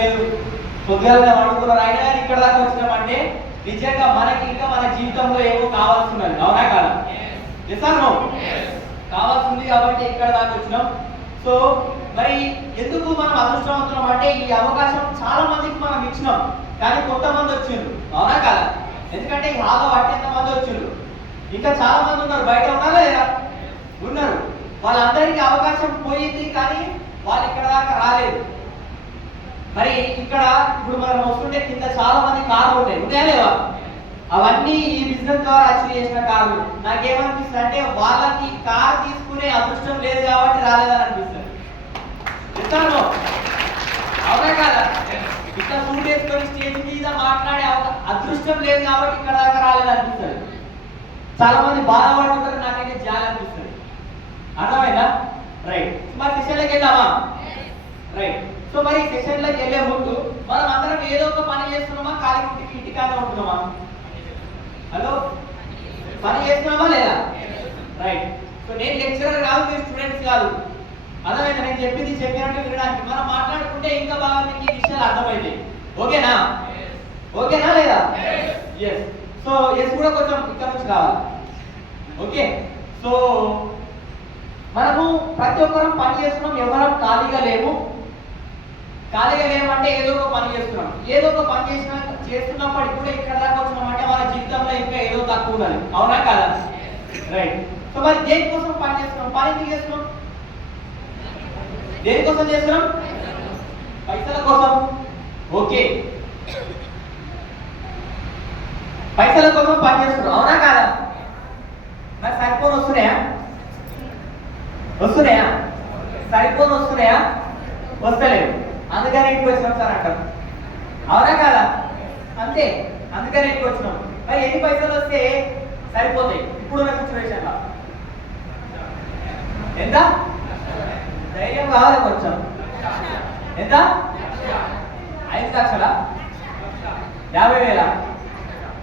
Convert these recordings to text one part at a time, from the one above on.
లేదు పొద్దుగాల అనుకున్నారు అయినా కానీ ఇక్కడ దాకా వచ్చినామంటే నిజంగా మనకి ఇంకా మన జీవితంలో ఏమో కావాల్సిందని అవునా కాదా? ఎసాను కావాల్సింది కాబట్టి ఇక్కడ దాకా వచ్చినాం. సో మరి ఎందుకు మనం అదృష్టవంతులం అంటే ఈ అవకాశం చాలా మందికి మనం ఇచ్చినాం కానీ కొంతమంది వచ్చిండ్రు అవునా కాదా? ఎందుకంటే ఈ హాల్లో అత్యంత మంది వచ్చిండ్రు, ఇంకా చాలా మంది ఉన్నారు బయట ఉన్నారా లేదా? ఉన్నారు. వాళ్ళందరికీ అవకాశం పోయింది కానీ వాళ్ళు ఇక్కడ దాకా రాలేదు. మరి ఇక్కడ ఇప్పుడు మనం వస్తుంటే కింద చాలా మంది కార్లు ఉన్నాయా లేవా? అవన్నీ ఈ బిజినెస్ ద్వారా అచీవ్ చేసిన కార్లు. నాకేమనిపిస్తుంది అంటే వాళ్ళకి కార్ తీసుకునే అదృష్టం లేదు కాబట్టి రాలేదని అనిపిస్తుంది. చెప్తాను అవునా కాదా? ఇట్లా సూట్ వేసుకొని స్టేజ్ మీద మాట్లాడే అదృష్టం లేదు కాబట్టి ఇక్కడ దాకా రాలేదు అనిపిస్తుంది. చాలా మంది బాధపడుతుంటారు, నాకైతే జాలి అనిపిస్తుంది. అర్థమైందా? రైట్. మరి సెషన్లోకి వెళ్దామా? రైట్. సో మరి సెషన్లోకి వెళ్ళే ముందు మనం అందరం ఏదో ఒక పని చేస్తున్నామా, ఖాళీ ఇంటికానే ఉంటున్నామా? హలో, పని చేస్తున్నామా లేదా? రైట్. సో నేను లెక్చరర్ కాదు, మీరు స్టూడెంట్స్ కాదు. అర్థమైందా? నేను చెప్పినట్టు వినడానికి మనం మాట్లాడుకుంటే ఇంకా బాగా మీకు ఈ విషయాలు అర్థమవుతాయి. ఓకేనా? ఓకేనా లేదా? ఎస్. సో ఎస్ కూడా కొంచెం ఇక్కడ నుంచి కావాలి. ఓకే. సో మనము ప్రతి ఒక్కరం పని చేస్తున్నాం, ఎవరం ఖాళీగా లేము. ఖాళీగా లేమంటే ఏదో ఒక పని చేస్తున్నాం. ఏదో ఒక పని చేస్తున్నప్పటికి కూడా ఇక్కడ దాకా వచ్చినామంటే మన జీవితంలో ఇంకా ఏదో తక్కువ ఉన్నది. అవునా కాదా? రైట్. సో మరి దేనికోసం పని చేస్తున్నాం? పని ఎందుకు చేస్తున్నాం? దేనికోసం చేస్తున్నాం? పైసల కోసం. ఓకే, పైసల కోసం పని చేస్తున్నాం. అవునా కాదా? మరి సరిపోను వస్తున్నాయా? సరిపోను వస్తున్నాయా? వస్తలేవు. అందుకని ఇంటికి వచ్చినాం సార్ అంటారు. అవునా కాదా? అంతే, అందుకని ఇంటికి వచ్చినాం. మరి ఎన్ని పైసలు వస్తే సరిపోతాయి ఇప్పుడున్న సిచ్యువేషన్లో? ఎంత ధైర్యం కావాలి కొంచెం. ఎంత? 5 లక్షలా? 50,000?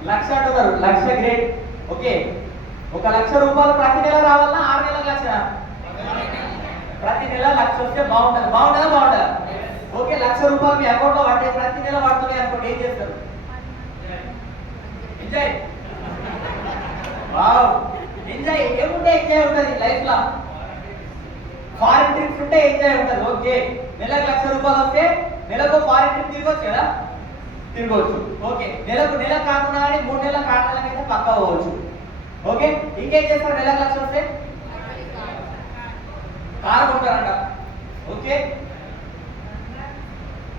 లక్ష అంటున్నారు. లక్ష గ్రేట్. ఓకే, 1 లక్ష రూపాయలు ప్రతి నెల రావాలన్నా 6 నెలల లక్ష? ప్రతి నెల 1 లక్ష వస్తే బాగుంటుంది. బాగుంటుందా? ఓకే, 1 లక్ష రూపాయలు మీ అకౌంట్ లో పట్టే ప్రతి నెల పడుతున్నాయి అనుకోండి, ఏం చేస్తారు? ఎంజాయ్. Wow, enjoy. ఏముంటే ఎంజాయ్ ఉంటుంది లైఫ్ లో. ఫారిన్ ట్రిప్స్ ఉంటే ఎంజాయ్ ఉంటుంది. ఓకే, నెలకు 1 లక్ష రూపాయలు వస్తే నెలకు ఫారిన్ ట్రిప్ తిరగవచ్చు కదా? తిరగవచ్చు. ఓకే, నెల కాకుండా కానీ 3 నెలల కారణాలకైతే పక్కా పోవచ్చు. ఓకే, ఇంకేం చేస్తారు? నెలకు 1 లక్ష వస్తే కారు కొంటారంట. ఓకే,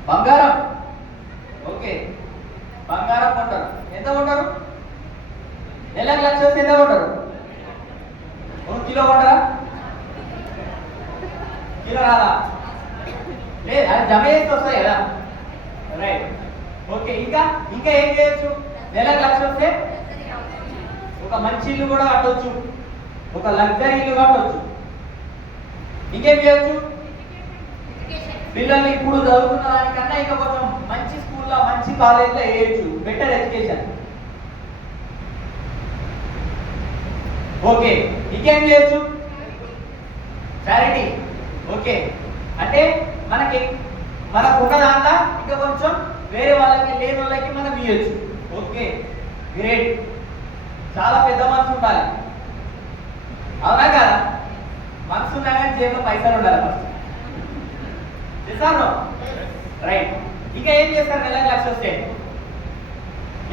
బంగారం. ఓకే, బంగారం కొంటారు. ఎంత కొంటారు? నెలకు 1 లక్ష వస్తే ఎంత కొంటారు? 1 కిలో కొంటారా? కిలో రాదా? లేదు, అది జమ చేస్తే వస్తాయి కదా. రైట్. ఓకే, ఇంకా ఏం చేయొచ్చు? నెలకు 1 లక్ష వస్తే ఒక మంచి ఇల్లు కూడా కట్టవచ్చు, ఒక లగ్జరీ ఇల్లు కట్టవచ్చు. ఇంకేం చేయొచ్చు? పిల్లల్ని ఇప్పుడు చదువుతున్న దానికన్నా ఇంకా కొంచెం మంచి స్కూల్లో, మంచి కాలేజ్లో వేయచ్చు. Better education. ఓకే, ఇంకేం చేయొచ్చు? చారిటీ. ఓకే, అంటే మనకున్న దాంట్లో ఇంకా కొంచెం వేరే వాళ్ళకి, లేని వాళ్ళకి మనం ఇవ్వచ్చు. Okay, great. చాలా పెద్ద మనసు ఉండాలి. అవునా కదా? మనసు ఉన్నా కానీ జేబులో పైసలు ఉండాలి ఫస్ట్. చేస్తాను. రైట్. ఇంకా ఏం చేస్తారు? నెలకు 1 లక్ష వస్తే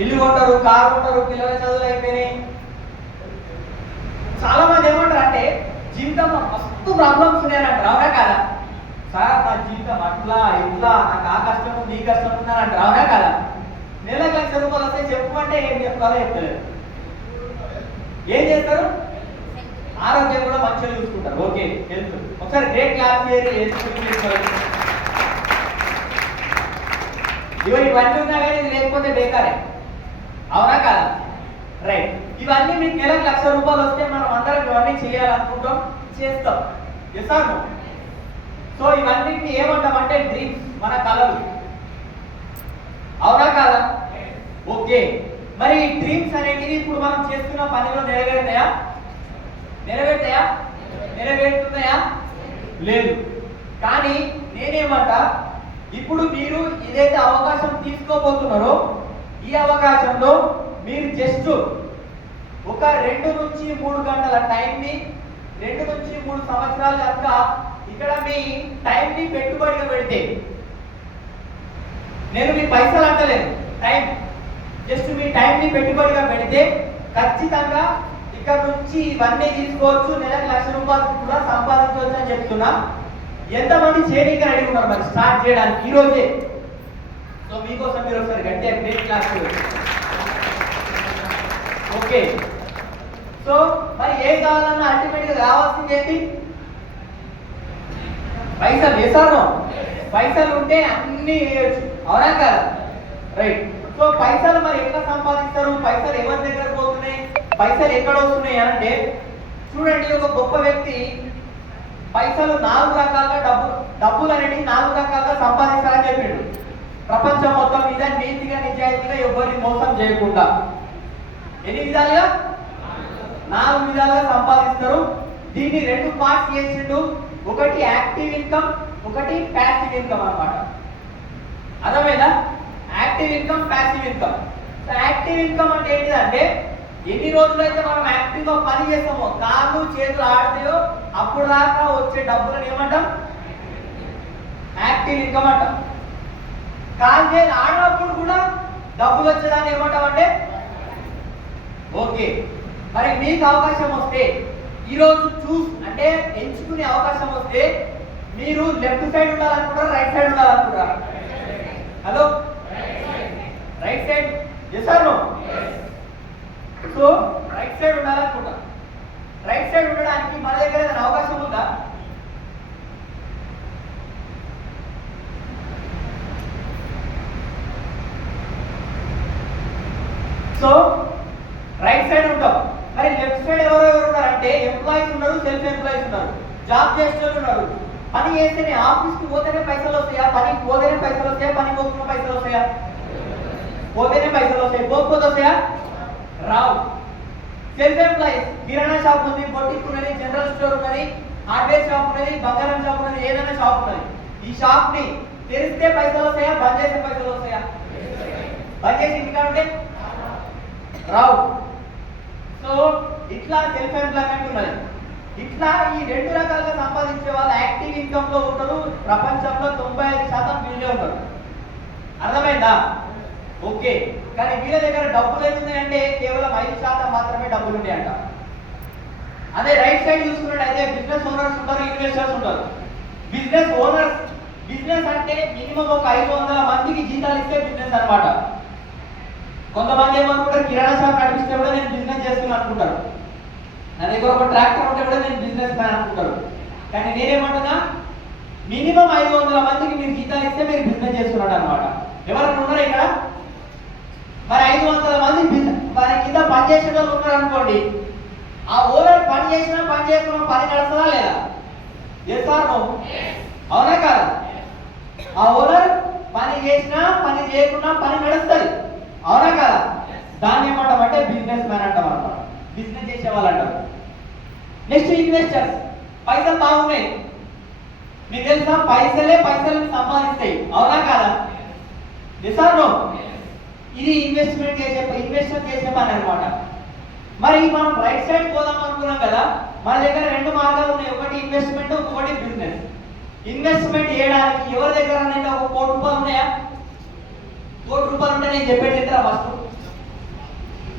ఇల్లు కొంటారు, కారు కొంటారు, పిల్లల చదువులు అయిపోయినాయి. చాలా మంది ఏమంటారు అంటే జీవితంలో మస్తు ప్రాబ్లమ్స్ ఉన్నాయంటారు. అవునా కదా? సార్ నా జీవితం అట్లా ఇట్లా, నాకు ఆ కష్టం ఉంది, ఈ కష్టం ఉంది అని అంటారు. అవునా కదా? నెలకు 1 లక్ష రూపాయలు వస్తే చెప్పమంటే ఏం చెప్తారో చెప్తలేదు. ఏం చేస్తారు? ఆరోగ్యం కూడా మంచిగా చూసుకుంటారు. Okay, health. ఒకసారి గ్రేట్ క్లాస్ ఇవన్నీ ఉన్నా కానీ ఇది లేకపోతే బేకారే. అవునా కదా? రైట్. ఇవన్నీ మీకు నెలకు 1 లక్ష రూపాయలు వస్తే మనం అందరం ఇవన్నీ చేయాలనుకుంటాం, చేస్తాం. చేస్తాము. సో ఇవన్నిటిని ఏమంటామంటే డ్రీమ్స్, మన కలలు. అవునా కాదా? ఓకే, మరి ఈ డ్రీమ్స్ అనేటివి ఇప్పుడు మనం చేస్తున్న పనిలో నెరవేరుతాయా? నెరవేరుతున్నాయా? లేదు. కానీ నేనేమంటా ఇప్పుడు మీరు ఇదైతే అవకాశం తీసుకోబోతున్నారో ఈ అవకాశంలో మీరు జస్ట్ ఒక 2 నుంచి 3 గంటల టైంని 2 నుంచి 3 సంవత్సరాలు కనుక ఇక్కడ మీ టైంని పెట్టుబడిగా పెడితే, నేను మీ పైసలు అంటలేను, టైం, జస్ట్ మీ టైంని పెట్టుబడిగా పెడితే ఖచ్చితంగా ఇక్కడ నుంచి ఇవన్నీ తీసుకోవచ్చు, నెలకు ₹1,00,000 కూడా సంపాదించవచ్చు అని చెప్తున్నా. ఎంతమంది చేరింగ్ రెడీ ఉన్నారు మరి స్టార్ట్ చేయడానికి ఈ రోజే? సో మీకోసం మీరు ఒకసారి గట్టిగా గ్రేట్ క్లాస్. ఓకే, సో మరి ఏం కావాలన్నా అల్టిమేట్ గా కావాల్సింది ఏంటి? పైసలు. చేశాను, పైసలు ఉంటే అన్ని చేయొచ్చు, అవునా కదా? రైట్. సో పైసలు మరి ఎట్లా సంపాదిస్తారు? పైసలు ఎవరి దగ్గర పోతున్నాయి, పైసలు ఎక్కడ వస్తున్నాయి అంటే చూడండి, ఒక గొప్ప వ్యక్తి పైసలు 4 రకాలుగా డబ్బులు అనేవి 4 రకాలుగా సంపాదిస్తారని చెప్పిండు. ప్రపంచం మొత్తం మీద నీతిగా నిజాయితీగా ఎవరిని మోసం చేయకుండా ఎన్ని విధాలుగా? 4 విధాలుగా సంపాదిస్తారు. దీన్ని 2 పార్ట్స్ చేసిండు. ఒకటి యాక్టివ్ ఇన్కమ్, ఒకటి ప్యాసివ్ ఇన్కమ్ అన్నమాట. అర్థమైందా? Active income, passive income. Active income అంటే ఏంటిదంటే ఎన్ని రోజులైతే మనం యాక్టివ్ గా పని చేస్తామో, కాళ్ళు చేతులు ఆడతాయో అప్పుడు దాకా వచ్చే డబ్బులను ఏమంటాం? యాక్టివ్ ఇన్కమ్ అంటాం. కాళ్ళు చేతులు ఆడినప్పుడు కూడా డబ్బులు వచ్చేదాన్ని ఏమంటాం అంటే? ఓకే. మరి మీకు అవకాశం వస్తే ఈరోజు అంటే ఎంచుకునే అవకాశం వస్తే మీరు లెఫ్ట్ సైడ్ ఉండాలనుకుంటారా, రైట్ సైడ్ ఉండాలనుకుంటారా? Hello, right side? చేశారు. సో రైట్ సైడ్ ఉండాలనుకుంటా. రైట్ సైడ్ ఉండడానికి మన దగ్గర ఏదైనా అవకాశం ఉందా? సో రైట్ సైడ్ ఉంటాం. మరి లెఫ్ట్ సైడ్ ఎవరెవరు ఉన్నారంటే ఎంప్లాయీస్ ఉన్నారు, సెల్ఫ్ ఎంప్లాయీస్ ఉన్నారు, జాబ్ చేసే ఉన్నారు. పని చేస్తేనే, ఆఫీస్కి పోతేనే పైసలు వస్తాయా? పనికి పోతేనే పైసలు వస్తాయా? పని పోకుండా పైసలు వస్తాయా? పోతేనే పైసలు వస్తాయి, పోకపోతే వస్తాయా? రావు. సెల్ఫ్ ఎంప్లాయీస్, కిరాణా షాప్ ఉంది, బొటిక్ ఉన్నది, జనరల్ స్టోర్ ఉన్నది, హార్డ్వేర్ షాప్ ఉన్నది, బంగారం షాప్ ఉన్నది, ఏదైనా షాప్ ఉన్నది. ఈ షాప్ ని తెరిస్తే పైసలు వస్తాయా? బంద్ చేస్తే పైసలు వస్తాయా? బంద్ చేసి ఇంటికా ఉంటే రావు. సో ఇట్లా సెల్ఫ్ ఎంప్లాయ్మెంట్ ఉన్నది. ఇట్లా ఈ 2 రకాలుగా సంపాదించే వాళ్ళు యాక్టివ్ ఇన్కమ్ లో ఉంటారు. ప్రపంచంలో 95% వీళ్ళే ఉంటారు. అర్థమైందా? ఓకే. కానీ వీళ్ళ దగ్గర డబ్బులు ఏమున్నాయంటే కేవలం 5% మాత్రమే డబ్బులు ఉన్నాయంట. అదే రైట్ సైడ్ చూసుకున్నట్టయితే బిజినెస్ ఓనర్స్ ఉంటారు, ఇన్వెస్టర్స్ ఉంటారు. బిజినెస్ ఓనర్స్, బిజినెస్ అంటే మినిమం ఒక 500 మందికి జీతాలు ఇస్తే బిజినెస్ అన్నమాట. కొంతమంది ఏమనుకుంటారు, కిరాణా షాప్ నడిపిస్తే కూడా నేను బిజినెస్ చేస్తున్నా అనుకుంటారు. నా దగ్గర ఒక ట్రాక్టర్ ఉంటే కూడా నేను బిజినెస్ మ్యాన్ అనుకుంటారు. కానీ నేనేమంటున్నా, మినిమం 500 మందికి మీరు జీతాలు ఇస్తే మీరు బిజినెస్ చేస్తున్నాడు అనమాట. ఎవరైనా ఉన్నారా ఇక్కడ? మరి 500 మంది మన కింద పని చేసే వాళ్ళు ఉన్నారు అనుకోండి, ఆ ఓనర్ పని చేసినా పని చేయకుండా పని నడుస్తుందా లేదా? చేస్తాను, అవునా కాదా? ఆ ఓనర్ పని చేసినా పని చేయకుండా పని నడుస్తుంది, అవునా కదా? దాన్ని ఏమంటామంటే బిజినెస్ మ్యాన్ అంటాం అనమాట. బిజినెస్ చేసే వాళ్ళు అంటారు. Next investors. పైసలు బాగున్నాయి, మీకు తెలుసా? పైసలను సంపాదిస్తాయి, అవునా కాదా? నిజాను, ఇది ఇన్వెస్టర్ చేసే పని అనమాట. మరి మనం రైట్ సైడ్ పోదాం అనుకున్నాం కదా, మన దగ్గర 2 మార్గాలు ఉన్నాయి. ఒకటి ఇన్వెస్ట్మెంట్, ఒకటి బిజినెస్. ఇన్వెస్ట్మెంట్ చేయడానికి ఎవరి దగ్గర ఒక ₹1,00,00,000 ఉన్నాయా? ₹1,00,00,000 ఉంటే నేను చెప్పేది ఏంటరా? ఫస్ట్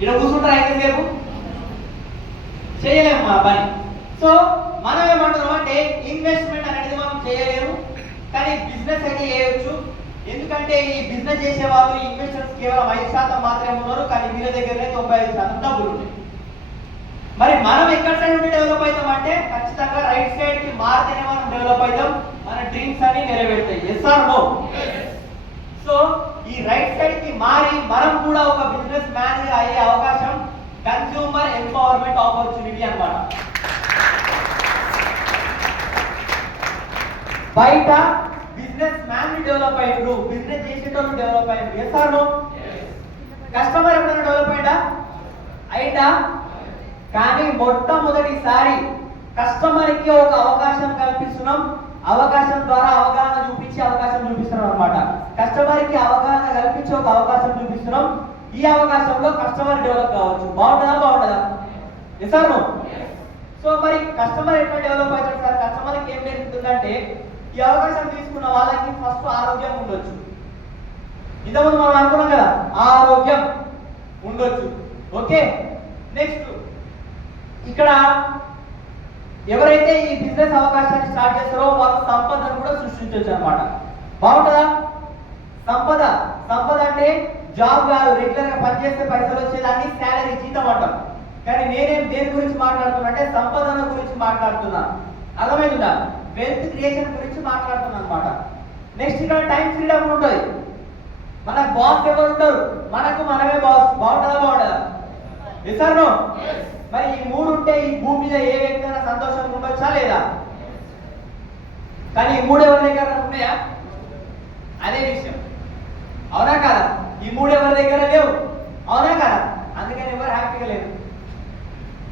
ఇక్కడ కూర్చుంటారా? అయితే సేపు చేయలేము మా పని. సో మనం ఏమంటున్నాం అంటే ఇన్వెస్ట్మెంట్ అనేది మనం చేయలేము, కానీ బిజినెస్ అయితే చేయవచ్చు. ఎందుకంటే ఈ బిజినెస్ చేసే వాళ్ళు, ఇన్వెస్టర్స్ కేవలం 5% మాత్రమే ఉన్నారు, కానీ వీళ్ళ దగ్గరనే 95% డబ్బులు ఉన్నాయి. మరి మనం ఎక్కడ సైడ్ ఉంటే డెవలప్ అవుతాం అంటే ఖచ్చితంగా రైట్ సైడ్ కి మారితేనే మనం డెవలప్ అవుతాం, మన డ్రీమ్స్ అన్ని నెరవేరుతాయి. Yes or no? సో ఈ రైట్ సైడ్ కి మారి మనం కూడా ఒక బిజినెస్ మ్యాన్ అయ్యే అవకాశం కన్స్యూమర్ ఎంపవర్మెంట్ ఆపర్చునిటీ అన్నమాట. బయట బిజినెస్ మ్యాన్ డెవలప్ అయ్యారు, బిజినెస్ చేసేటోళ్ళు డెవలప్ అయ్యారు. Yes or no? కస్టమర్ ఎప్పుడైనా డెవలప్ అయిందా? కానీ మొట్టమొదటిసారి కస్టమర్ కి ఒక అవకాశం కల్పిస్తున్నాం, అవకాశం ద్వారా అవగాహన చూపించి అవకాశం చూపిస్తున్నాం అనమాట. కస్టమర్ కి అవగాహన కల్పించి ఒక అవకాశం చూపిస్తున్నాం. ఈ అవకాశంలో కస్టమర్ డెవలప్ కావచ్చు. బాగుంటుందా బాగుంటుందా? సార్ సో మరి కస్టమర్ ఎట్లా డెవలప్ అవుతాడు సార్? కస్టమర్కి ఏం నేర్పుతుందంటే ఈ అవకాశం తీసుకున్న వాళ్ళకి ఫస్ట్ ఆరోగ్యం ఉండొచ్చు. ఇంతకుముందు మనం అనుకున్నాం కదా, ఆరోగ్యం ఉండొచ్చు. ఓకే, నెక్స్ట్ ఇక్కడ ఎవరైతే ఈ బిజినెస్ అవకాశాన్ని స్టార్ట్ చేస్తారో వాళ్ళ సంపదను కూడా సృష్టించవచ్చు అనమాట. బాగుంటుందా? సంపద సంపద అంటే జాబ్ కాదు, రెగ్యులర్ గా పనిచేస్తే పైసలు వచ్చేదాన్ని శాలరీ, జీతం అంటాం. కానీ నేనేం దేని గురించి మాట్లాడుతున్నా అంటే సంపదన గురించి మాట్లాడుతున్నా. అర్థమైందా? వెల్త్ క్రియేషన్ గురించి మాట్లాడుతున్నా అనమాట. నెక్స్ట్ ఇక్కడ టైం ఫ్రీడమ్ ఉంటుంది. మన బాస్ ఎవరు ఉంటారు? మనకు మనమే బాస్. బాగుంటుందా బాగుంటుందా? ఎసారు మరి ఈ మూడు ఉంటే ఈ భూమి మీద ఏ వ్యక్తి అయినా సంతోషంగా ఉండొచ్చా లేదా? కానీ ఈ మూడు ఎవరి దగ్గర ఉన్నాయా? అదే విషయం. అవునా కదా? ఈ మూడు ఎవరి దగ్గర లేవు. అవునా కదా? అందుకని ఎవరు హ్యాపీగా లేరు.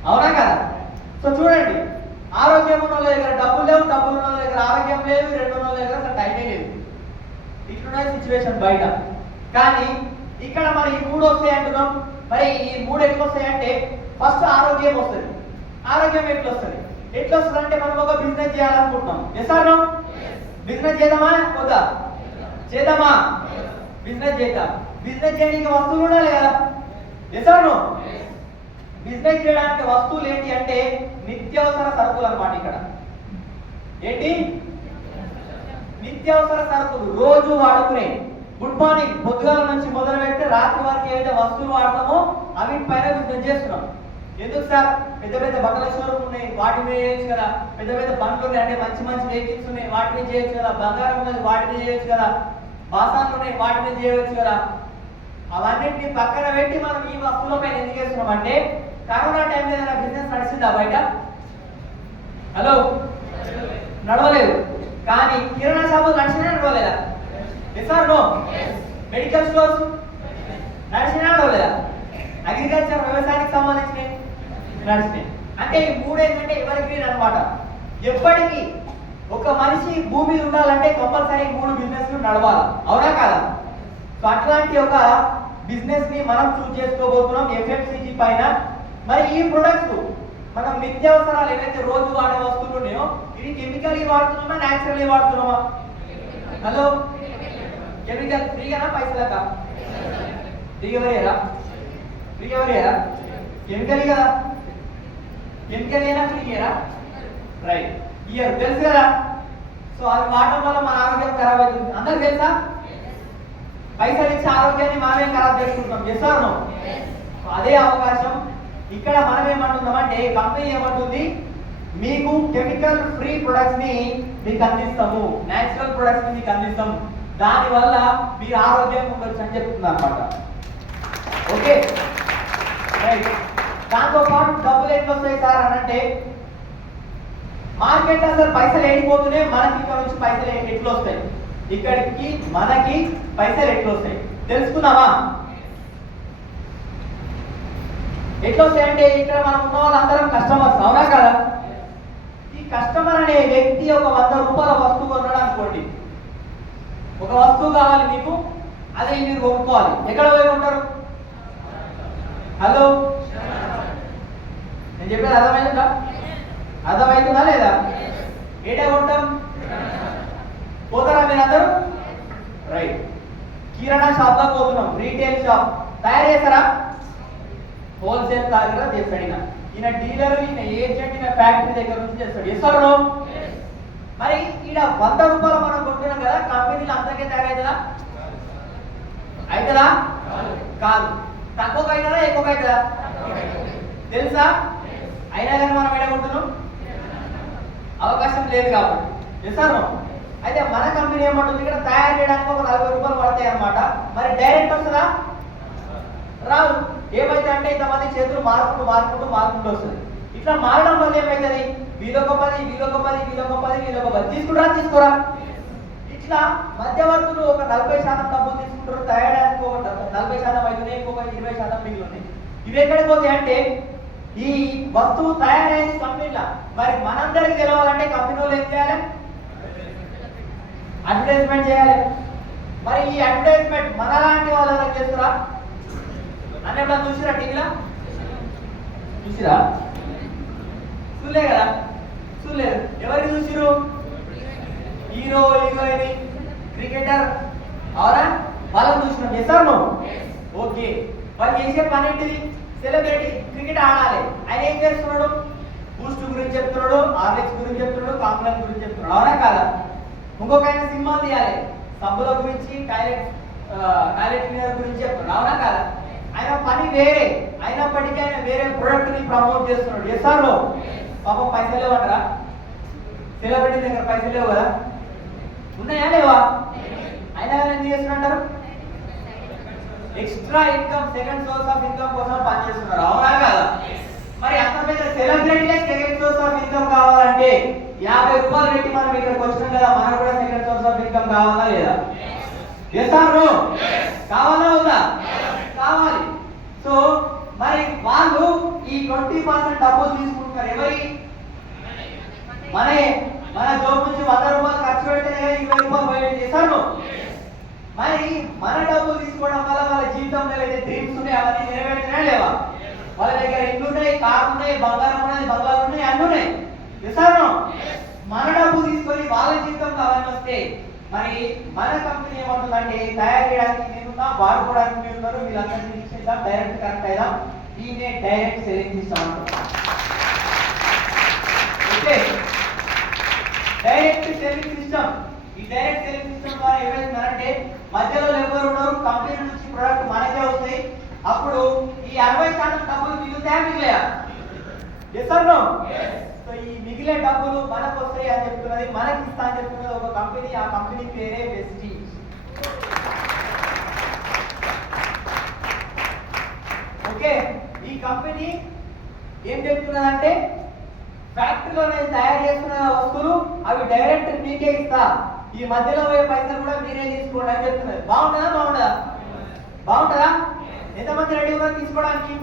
అవునా కదా? సో చూడండి, ఆరోగ్యం ఉన్న వాళ్ళ దగ్గర డబ్బులు లేవు, డబ్బులు ఉన్న వాళ్ళ దగ్గర ఆరోగ్యం లేదు, రెండు ఉన్న వాళ్ళ దగ్గర అసలు టైమే లేదు. ఇట్లున్న సిచ్యువేషన్ బయట. కానీ ఇక్కడ మరి ఈ మూడు వస్తాయి అంటున్నాం. మరి ఈ మూడు ఎట్లా వస్తాయంటే ఫస్ట్ ఆరోగ్యం వస్తుంది. ఆరోగ్యం ఎట్లా వస్తుంది? ఎట్లా వస్తుంది అంటే మనం ఒక బిజినెస్ చేయాలనుకుంటున్నాం. ఎసారు బిజినెస్ చేద్దామా వద్దా? చేద్దామా? బిజినెస్ చేద్దాం. బిజినెస్ చేయడానికి వస్తువులు ఉండాలి కదా? ఎసారు బిజినెస్ చేయడానికి వస్తువులు ఏంటి అంటే నిత్యావసర సరుకులు అన్నమాట. ఇక్కడ ఏంటి? నిత్యావసర సరుకులు, రోజు వాడుకునే. గుడ్ మార్నింగ్ పొద్దుగాల నుంచి మొదలు పెడితే రాత్రి వరకు ఏదైతే వస్తువులు వాడతామో అవి పైన బిజినెస్ చేస్తున్నాం. ఎందుకు సార్? పెద్ద పెద్ద బట్టల షోరూమ్ ఉన్నాయి, వాటి మీద చేయొచ్చు కదా. పెద్ద పెద్ద బండ్లు ఉన్నాయి, అంటే మంచి మంచి వెహికల్స్ ఉన్నాయి, వాటి మీద చేయొచ్చు కదా. బంగారం ఉన్నది, వాటి మీద చేయొచ్చు కదా. బాసాన్లు ఉన్నాయి, వాటి మీద చేయవచ్చు కదా. అవన్నింటినీ పక్కన పెట్టి మనం ఈ వస్తువుల పైన ఎందుకు చేస్తున్నాం అంటే కరోనా టైంలో ఏదైనా బిజినెస్ నడిచిందా బయట? హలో, నడవలేదు. కానీ కిరాణా షాపులు నడిచినా నడవలేదా? Yes or no? మెడికల్ స్టోర్స్ నడిచినా నడవలేదా? అగ్రికల్చర్, వ్యవసాయానికి సంబంధించినవి నడిచినాయి. అంటే ఈ మూడు ఏంటంటే ఎవరి గ్రీన్ అనమాట. ఎప్పటికీ ఒక మనిషి భూమి ఉండాలంటే కంపల్సరీ మూడు బిజినెస్లు నడవాలి. అవునా కాదా? సో అట్లాంటి ఒక బిజినెస్ ని మనం చూస్ చేసుకోబోతున్నాం ఎఫ్ఎంసీజీ పైన. మరి ఈ ప్రొడక్ట్స్ మనం నిత్యావసరాలు ఏవైతే రోజు వాడే వస్తువులు ఉన్నాయో ఇవి కెమికల్ వాడుతున్నామా, న్యాచురల్ వాడుతున్నామా? హలో, కెమికల్ ఫ్రీగానా పైసలక? ఫ్రీ ఎవరేరా? ఫ్రీ ఎవరేరా? కెమికల్ కదా. కెమికల్ అయినా ఫ్రీయేరా? రైట్. ఇయర్ తెలుసు కదా. సో అవి వాడటం వల్ల మన ఆరోగ్యం ఖరాబ్ అవుతుంది. అందరికి తెలుసా? పైసలు ఇచ్చి ఆరోగ్యాన్ని మనమే ఖరాబ్ చేసుకుంటాం. చేస్తాను. అదే అవకాశం ఇక్కడ మనం ఏమంటున్నామంటే కంపెనీ ఏమంటుంది, మీకు కెమికల్ ఫ్రీ ప్రొడక్ట్స్ ని మీకు అందిస్తాము, నేచురల్ ప్రొడక్ట్స్ ని మీకు అందిస్తాము, దానివల్ల మీరు ఆరోగ్యంగా ఉండొచ్చు అని చెప్తుంది అనమాట. Okay, right. దాంతో పాటు డబ్బులు ఎట్లా వస్తాయి సార్ అని అంటే మార్కెట్ అసలు పైసలు ఏడిపోతున్నాయి, మనకి ఇక్కడ నుంచి పైసలు ఎట్లా వస్తాయి, ఇక్కడికి మనకి పైసలు ఎట్లా వస్తాయి తెలుసుకున్నావా? ఎట్లా వస్తాయంటే ఇక్కడ మనం ఉన్న వాళ్ళందరం కస్టమర్స్. అవునా కదా? ఈ కస్టమర్ అనే వ్యక్తి ఒక 100 రూపాయల వస్తువు కొన్నాడు అనుకోండి. ఒక వస్తువు కావాలి మీకు, అదే మీరు కొనుక్కోవాలి. ఎక్కడ పోయి కొంటారు? హలో, నేను చెప్పేది అర్థమైందా? అర్థమవుతుందా లేదా? ఏడా కొంటాం? పోతారా మీరు అందరూ? రైట్. కిరాణా షాప్ లో పోతున్నాం, రీటైల్ షాప్. తయారు చేస్తారా? హోల్సేల్ దగ్గర చేస్తాడు ఈయన డీలర్, ఈయన ఏజెంట్, ఈయన ఫ్యాక్టరీ దగ్గర నుంచి చేస్తాడు. చేస్తారు. మరి ఈడ 100 రూపాయలు మనం కొట్టినాం కదా, కంపెనీలు అంతకే తయారవుతుందా? అవుతుందా? కాదు. తక్కువ అవుతుందా, ఎక్కువ అవుతుందా తెలుసా? అయినా కానీ మనం ఏడ కొంటున్నాం? అవకాశం లేదు కాబట్టి. చేస్తారు. అయితే మన కంపెనీ ఏమంటుంది, ఇక్కడ తయారు చేయడానికి ఒక 40 రూపాయలు పడతాయి అన్నమాట. మరి డైరెక్ట్ వస్తుందా? రాదు. ఏమైతే అంటే ఇంతమంది చేతులు మార్పుకుంటూ వస్తుంది. ఇట్లా మారడం వల్ల ఏమైతుంది, వీళ్ళొక 10 వీళ్ళొక 10 తీసుకోరా. ఇట్లా మధ్యవర్తులు ఒక 40% డబ్బులు తీసుకుంటారు, తయారడానికి ఒక 40% అవుతున్నాయి, ఇంకొక 20% మిగిలి ఉన్నాయి. ఇవి ఎక్కడికి పోతాయి అంటే ఈ వస్తువు తయారైన కంపెనీలా. మరి మనందరికి తెలవాలంటే కంపెనీ వాళ్ళు ఏం చేయాలి? అడ్వర్టైజ్మెంట్ చేయాలి. మరి ఈ అడ్వర్టైజ్మెంట్ మనలాంటి వాళ్ళు ఎవరైనా చేస్తారా? అంటే ఎప్పుడన్నా చూసిరా? టీవీలో చూసిరా? చూడలే కదా, చూడలేదు. ఎవరికి చూసిరు? హీరో, హీరోయిన్, క్రికెటర్ అవునా, వాళ్ళని చూసినాం. చేస్తాను ఓకే. వాళ్ళు చేసే పని ఏంటిది? సెలబ్రిటీ క్రికెట్ ఆడాలి. ఆయన ఏం చేస్తున్నాడు? బూస్ట్ గురించి చెప్తున్నాడు, ఆర్ఎక్స్ గురించి చెప్తున్నాడు, కాంప్లెక్స్ గురించి చెప్తున్నాడు, అవునా కాదా? ఇంకొక ఆయన సినిమాలు తీయాలి, సబ్బుల గురించి, టాయిలెట్ క్లీనర్ గురించి చెప్తున్నాడు, అవునా కాదా? ఆయన పని వేరే, అయినప్పటికీ ఆయన వేరే ప్రొడక్ట్ ని ప్రమోట్ చేస్తున్నాడు. చేస్తాడు. పాపం పైసలు లేవంటారా? సెలబ్రిటీ దగ్గర పైసలు లేవు కదా, ఉన్నాయా లేవా? అయినా ఏం చేస్తున్నారు? Extra income, second source of income కోసం పనిచేస్తున్నారు, అవునా కాదా? మరి అంత పెద్ద సెలబ్రిటీలే సెకండ్ సోర్స్ ఆఫ్ ఇన్కమ్ కావాలంటే 50 రూపాయలు పెట్టి మనం ఇక్కడికి వచ్చినాం కదా, మనకు కూడా సెకండ్ సోర్స్ ఆఫ్ ఇన్కమ్ కావాలా లేదా? చేస్తారు. కావాలా ఉందా? కావాలి. సో మరి వాళ్ళు ఈ 20% డబ్బులు తీసుకుంటున్నారు. ఎవరి? మన జోబు నుంచి 100 రూపాయలు ఖర్చు పెడితేనే 20 రూపాయలు బయట చేస్తారు. మరి మన డబ్బులు తీసుకోవడం వల్ల వాళ్ళ జీవితంలో ఏదైతే డ్రీమ్స్ ఉన్నాయి అవన్నీ నెరవేరుతున్నాయా లేవా? వాళ్ళ దగ్గర ఇల్లు ఉన్నాయి, కార్లు ఉన్నాయి, బంగారం ఉన్నాయి, బంగారు ఉన్నాయి, అన్నీ ఉన్నాయి. చేస్తారు. మన డబ్బు తీసుకొని వాళ్ళ జీవితంలో అవన్నీ వస్తే మరి మన కంపెనీ ఏమంటుందంటే తయారు చేయడానికి నేనున్నా, వాడుకోవడానికి మీరున్నారు, వీళ్ళందరినీ ఇచ్చేద్దాం, డైరెక్ట్ కనెక్ట్ అయిదాం. దీన్నే డైరెక్ట్ సెల్లింగ్ సిస్టమ్ అంటారు. Okay, direct selling system. ఈ డైరెక్ట్ సెల్లింగ్ సిస్టమ్ ద్వారా ఏమైందంటే మధ్యలో ఎవరు ఉండరు, కంపెనీ నుంచి ప్రొడక్ట్ మనకే వస్తాయి. అప్పుడు ఈ 60% డబ్బులు మిగులుతాయా? మిగిలాయా? Yes or no? సో ఈ మిగిలే డబ్బులు మనకు వస్తాయి అని చెప్తున్నది, మనకి ఇస్తా అని చెప్తున్నది ఒక కంపెనీ. ఆ కంపెనీ పేరే వెస్టీజ్. ఓకే, ఈ కంపెనీ ఏం చెప్తున్నదంటే ఫ్యాక్టరీలో నేను తయారు చేసుకున్న వస్తువులు అవి డైరెక్ట్ మీకే ఇస్తా, ఈ మధ్యలో పోయే పైసలు కూడా మీరే తీసుకోండి అని చెప్తున్నది. బాగుంటుందా? బాగుంటుందా? బాగుంటుందా? ఎంతమంది రెడీ ఉన్నారు తీసుకోవడానికి?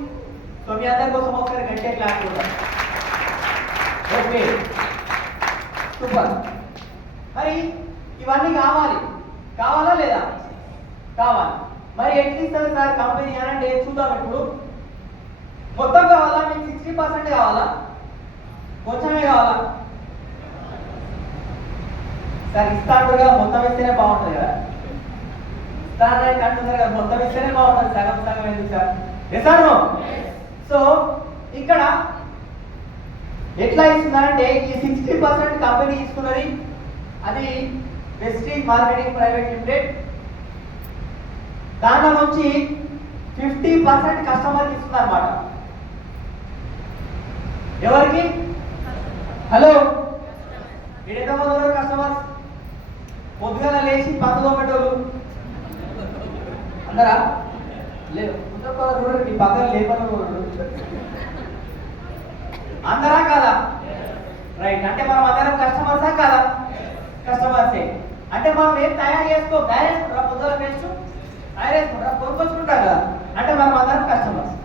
సో మీ అందరి కోసం ఒకసారి గంటే క్లాస్ చూద్దాం. Okay, super. మరి ఇవన్నీ కావాలా లేదా? కావాలి. మరి ఎట్లా ఇస్తుంది సార్ కంపెనీ అని అంటే చూద్దాం. ఇప్పుడు మొత్తం కావాలా? మీకు 60% కావాలా? కొంచెమే కావాలా? సార్ ఇస్తాడుగా మొత్తం ఇస్తేనే బాగుంటుంది కదా, ఇస్తానని అంటున్నారు కదా, మొత్తం ఇస్తేనే బాగుంటుంది, సగం సగం ఎందుకు సార్? ఎసాను. సో ఇక్కడ ఎట్లా ఇస్తుందంటే ఈ 60% కంపెనీ ఇస్తున్నది, అది వెస్టీజ్ మార్కెటింగ్ ప్రైవేట్ లిమిటెడ్. దాంట్లో నుంచి 50% కస్టమర్కి ఇస్తుంది అన్నమాట. ఎవరికి? హలో, ఎంతమంది ఉన్నారు కస్టమర్స్? పొద్దుగా లేచి పక్కలో పెట్టోళ్ళు అందరా? లేదు, మీ పక్కన లేపను అందరా కాదా? రైట్. అంటే మనం అందరం కస్టమర్సా కాదా? కస్టమర్సే. అంటే మనం ఏం తయారు చేసుకో, తయారు చేసుకుంటారా? పొద్దుల పేస్ట్ తయారు చేసుకుంటారా? కొనుక్కొచ్చుకుంటాం కదా, అంటే మనం అందరం కస్టమర్స్.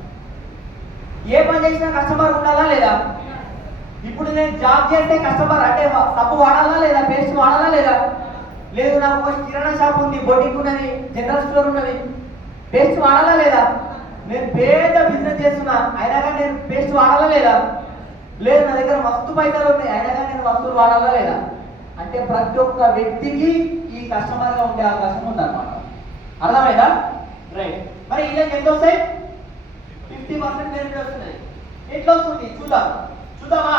ఏ పని చేసినా కస్టమర్ ఉండాలా లేదా? ఇప్పుడు నేను జాబ్ చేస్తే కస్టమర్ అంటే సబ్బు వాడాలా లేదా? పేస్ట్ వాడాలా లేదా? లేదు, నాకు ఒక కిరాణా షాప్ ఉంది, బొటిక్ ఉన్నది, జనరల్ స్టోర్ ఉన్నది, పేస్ట్ వాడాలా లేదా? నేను పెద్ద బిజినెస్ చేస్తున్నా, అయినా కానీ నేను పేస్ట్ వాడాలా లేదా? లేదు, నా దగ్గర మస్తు పైసలు ఉన్నాయి, అయినా కానీ నేను వస్తువులు వాడాలా లేదా? అంటే ప్రతి ఒక్క వ్యక్తికి ఈ కస్టమర్గా ఉండే అవకాశం ఉందన్నమాట. అర్థమైందా? రైట్. మరి వీళ్ళకి ఎంత వస్తాయి? 50% బెనిఫిట్ వస్తున్నాయి. ఎట్లా వస్తుంది చూద్దామా?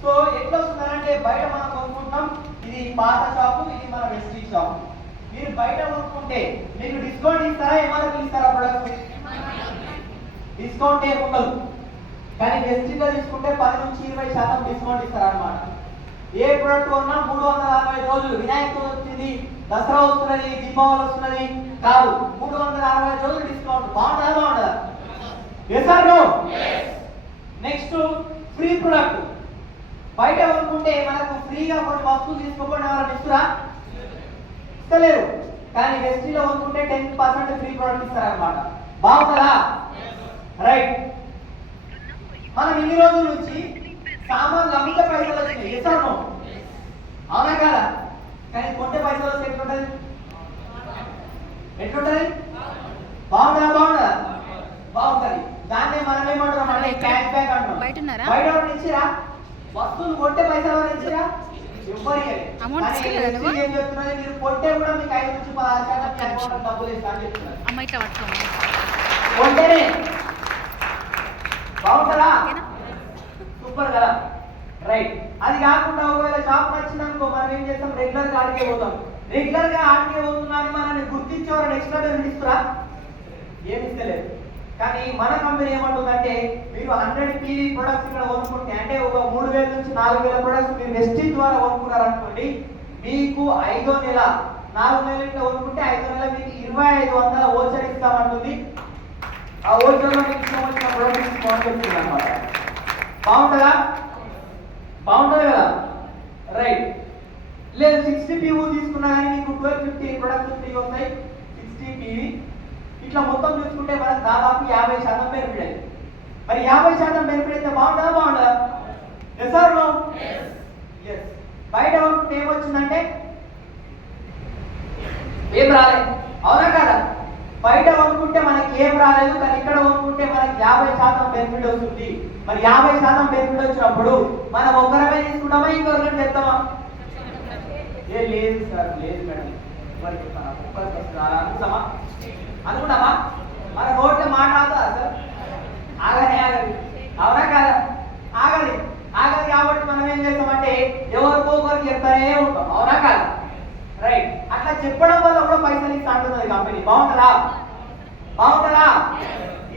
సో ఎట్లా వస్తుందంటే బయట మనం కొనుక్కుంటాం, ఇది పాత షాపు, ఇది మన వెస్టీజ్ షాపు. మీరు బయట కొనుక్కుంటే మీకు డిస్కౌంట్ ఇస్తారా? ఎంఆర్పీ ఇస్తారా? ప్రొడక్ట్ డిస్కౌంట్ ఏమి ఉండదు. కానీ వెస్టీజ్లో తీసుకుంటే 10 నుంచి 20% డిస్కౌంట్ ఇస్తారన్నమాట. ఏ ప్రొడక్ట్ కొన్నా 365 రోజులు, వినాయక చవితి వచ్చింది, దసరా వస్తున్నది, దీపావళి వస్తున్నది కాదు, 365 రోజులు డిస్కౌంట్. బాగుంటుందా? Yes or no? Next free product. బయట కొనుక్కుంటే మనకు ఫ్రీగా కొన్ని వస్తువులు తీసుకోకుండా ఎవరైనా ఇస్తారా? ఇస్తలేరు. కానీ వెస్టీజ్లో కొనుక్కుంటే 10% ఫ్రీ ప్రొడక్ట్ ఇస్తారన్నమాట. బాగుంటుందా? రైట్. మనం ఇన్ని రోజుల నుంచి సామాన్లు అమ్మితే పైసలు వచ్చినాయి. Yes or no? అవునా కదా? కానీ కొంటే పైసలు వస్తే ఎట్లుంటది? ఎట్లుంటది? బాగుంటుందా? బాగుంటుందా? బాగుంటది. దాన్నే మనం ఏమంటున్నాం అంటే క్యాష్ బ్యాక్ అంటున్నాం. బయట ఎవరు ఇచ్చిరా? వస్తువులు కొంటే పైసలు ఎవరు ఇచ్చిరా? ఎవ్వరు ఏం చెప్తున్నది, మీరు కొంటే కూడా మీకు 5 నుంచి 16% డబ్బులు ఇస్తా అని చెప్తున్నారు. కొంటేనే బాగుంటుందా? సూపర్ కదా, రైట్. అది కాకుండా ఒకవేళ షాప్ నచ్చిందనుకో మనం ఏం చేస్తాం, రెగ్యులర్ గా ఆడికే పోతాం. రెగ్యులర్ గా ఆడికే పోతున్నాను మనల్ని గుర్తించేవారు ఎక్స్ట్రా పేమెంట్ ఇస్తారా? ఏమి ఇస్తలేదు. కానీ మన కంపెనీ ఏమంటుందంటే మీరు 100 PV ప్రొడక్ట్స్ ఇక్కడ కొనుక్కుంటే, అంటే ఒక 3000 నుంచి 4000 ప్రొడక్ట్స్ మీరు వెస్టిజ్ ద్వారా కొనుక్కున్నారు అనుకోండి, మీకు 5వ నెల 4 నెలలు ఇట్లా కొనుక్కుంటే 5వ నెల మీకు 2500 ఓచర్ ఇస్తామంటుంది. ఆ ఓచర్లో మీకు ఇష్టం వచ్చిన ప్రొడక్ట్స్ కొనుక్కుంటుంది అనమాట. బాగుంటుందా? బాగుంటుంది కదా, రైట్. లేదు 60 PV తీసుకున్నా కానీ మీకు 1250 ప్రొడక్ట్స్ ఫ్రీ వస్తాయి. 60 PV ఇట్లా మొత్తం చూసుకుంటే మనకు దాదాపు 50% బెనిఫిట్ అయింది. మరి 50% బెనిఫిట్ అయితే బాగుంటుందా? బాగుంటుందా? Yes or no? ఎస్. బయట కొనుక్కుంటే ఏమొచ్చిందంటే ఏం రాలేదు, అవునా కదా? బయట కొనుక్కుంటే మనకి ఏం రాలేదు, కానీ ఇక్కడ కొనుక్కుంటే మనకి 50% బెనిఫిట్ వస్తుంది. మరి 50% బెనిఫిట్ వచ్చినప్పుడు మనం ఒక్కరమే తీసుకుంటామా, ఇంకొకరిని చెప్తామా? ఏ లేదు సార్, లేదు మేడం, మరి అనుకుంటామా? అనుకుంటామా? మన నోట్లో మాట్లాడుతుందా సార్? ఆగని ఆగదు, అవునా కదా? ఆగది ఆగది. కాబట్టి మనం ఏం చేస్తామంటే ఎవరికో ఒకరికి చెప్తానే ఉంటాం, అవునా కదా? రైట్. అట్లా చెప్పడం వల్ల కూడా పైసలు ఇస్తా అంటున్నది కంపెనీ. బాగుంటుందా? బాగుంటుందా?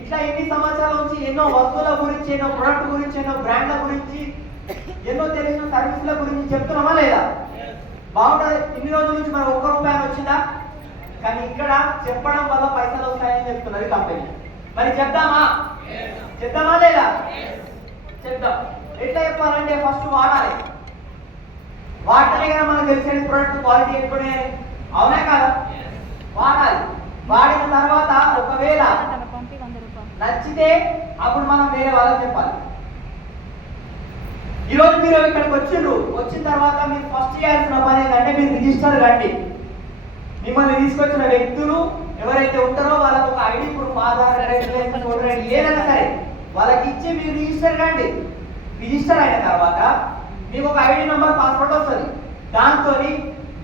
ఇట్లా ఎన్ని సంవత్సరాల నుంచి ఎన్నో వస్తువుల గురించి, ఎన్నో ప్రొడక్ట్ గురించి, ఎన్నో బ్రాండ్ల గురించి, ఎన్నో తెలిసిన సర్వీసుల గురించి చెప్తున్నామా లేదా? బాగుంటుంది. ఇన్ని రోజుల నుంచి మనం ₹1 వచ్చిందా? కానీ ఇక్కడ చెప్పడం వల్ల పైసలు వస్తాయని చెప్తున్నది కంపెనీ. మరి చెప్దామా? చెప్దామా లేదా? చెప్దాం. ఎట్లా చెప్పాలంటే ఫస్ట్ వాడాలి. వాటనే కదా మనకు తెలిసేది ప్రొడక్ట్ క్వాలిటీ ఎట్టుకునే, అవునా కదా? వాడాలి. వాడిన తర్వాత ఒకవేళ నచ్చితే అప్పుడు మనం వేరే వాళ్ళకి చెప్పాలి. ఈరోజు మీరు ఇక్కడికి వచ్చిన తర్వాత మీరు ఫస్ట్ చేయాల్సిన పని ఏంటంటే మీరు రిజిస్టర్ కండి. మిమ్మల్ని తీసుకొచ్చిన వ్యక్తులు ఎవరైతే ఉంటారో వాళ్ళకు ఒక ID proof, Aadhaar card, voter ID ఏదైనా సరే వాళ్ళకి ఇచ్చి మీరు రిజిస్టర్ కండి. రిజిస్టర్ అయిన తర్వాత మీకు ఒక ఐడి నెంబర్, పాస్వర్డ్ వస్తుంది. దాంతో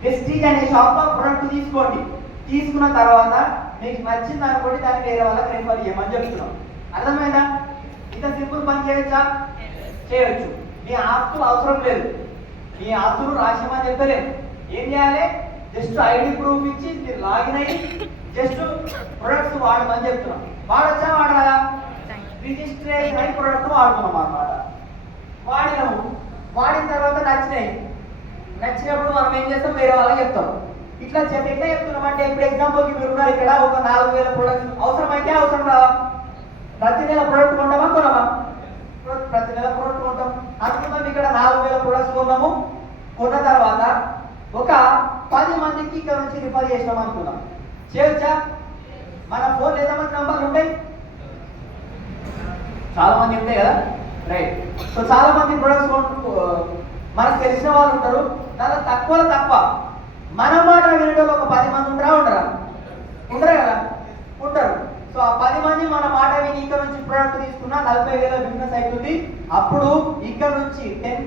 వెస్టీజ్ అనే షాప్లో ప్రొడక్ట్ తీసుకోండి. తీసుకున్న తర్వాత మీకు నచ్చింది అనుకోండి, దాన్ని వేరే వాళ్ళకి రెఫర్ చేయమని చెప్తున్నాం. అర్థమైందా? ఇంత సింపుల్ పని చేయొచ్చా? చేయొచ్చు. మీ ఆస్తులు అవసరం లేదు, మీ ఆస్తులు రాసేమని చెప్పలేదు. ఏం చేయాలి? జస్ట్ ఐడి ప్రూఫ్ ఇచ్చి మీరు లాగిన్ అయ్యి జస్ట్ ప్రొడక్ట్స్ వాడమని చెప్తున్నాం. వాడొచ్చా? వాడరా? రిజిస్ట్రేషన్ అయి ప్రొడక్ట్ వాడుతున్నాం అన్నమాట. వాడినాము. వాడిన తర్వాత నచ్చినప్పుడు మనం ఏం చేస్తాం, వేరే వాళ్ళకి చెప్తాం. ఇట్లా ఎట్లా చెప్తున్నాం అంటే, ఇప్పుడు ఎగ్జాంపుల్కి మీరు ఉన్నారు ఇక్కడ, ఒక 4000 ప్రొడక్ట్స్ అవసరమైతే అవసరం రావా? ప్రతి నెల ప్రొడక్ట్ కొంటామా? కొనమా? ప్రతి నెల ప్రొడక్ట్ కొంటాం. అనుకుందాం ఇక్కడ 4000 ప్రొడక్ట్స్ కొన్నాము. కొన్న తర్వాత ఒక 10 మందికి ఇక్కడ నుంచి రిఫర్ చేసినాం అనుకుందాం. చేయొచ్చా? మన ఫోన్ ఎంతమంది నంబర్లు ఉంటాయి? చాలా మంది ఉంటాయి కదా, రైట్. సో చాలా మంది ప్రొడక్ట్స్ మనకు తెలిసిన వాళ్ళు ఉంటారు. చాలా తక్కువ మన మాట వినడంలో ఒక 10 మంది ఉంటారా? ఉండరు కదా, ఉంటారు. సో ఆ 10 మంది మన మాట విని ఇక్కడ నుంచి ప్రొడక్ట్ తీసుకున్నా 40,000 బిజినెస్ అవుతుంది. అప్పుడు ఇక్కడ నుంచి 10